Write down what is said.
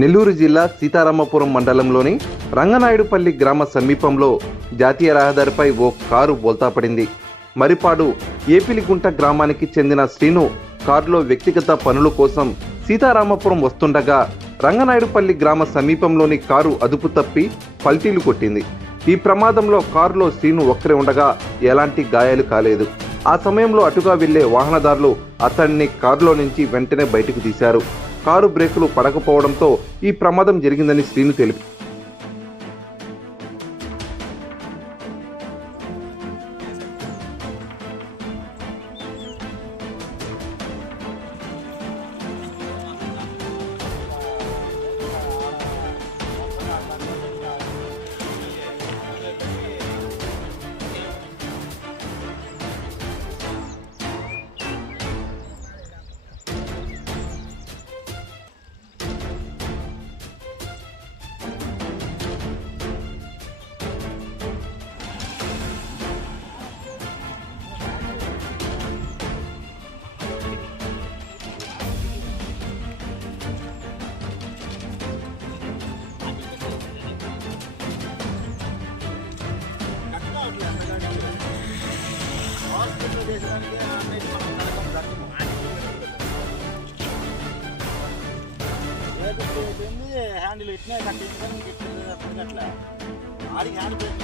నెల్లూరు జిల్లా సీతారామపురం మండలంలోని రంగనాయుడుపల్లి గ్రామ సమీపంలో జాతీయ రహదారిపై ఓ కారు బోల్తాపడింది. మరిపాడు ఏపిలిగుంట గ్రామానికి చెందిన శ్రీను కారులో వ్యక్తిగత పనుల కోసం సీతారామపురం వస్తుండగా రంగనాయుడుపల్లి గ్రామ సమీపంలోని కారు అదుపు తప్పి పల్టీలు కొట్టింది. ఈ ప్రమాదంలో కారులో శ్రీను ఒక్కరే ఉండగా ఎలాంటి గాయాలు కాలేదు. ఆ సమయంలో అటుగా వెళ్లే వాహనదారులు అతన్ని కారులో నుంచి వెంటనే బయటకు తీశారు. కారు బ్రేకులు పడకపోవడంతో ఈ ప్రమాదం జరిగిందని శ్రీను తెలిపారు. హ్యాండిల్ ఇట్లా కట్టించుకొని అట్లా ఆడికి హ్యాండ్ బ్రేక్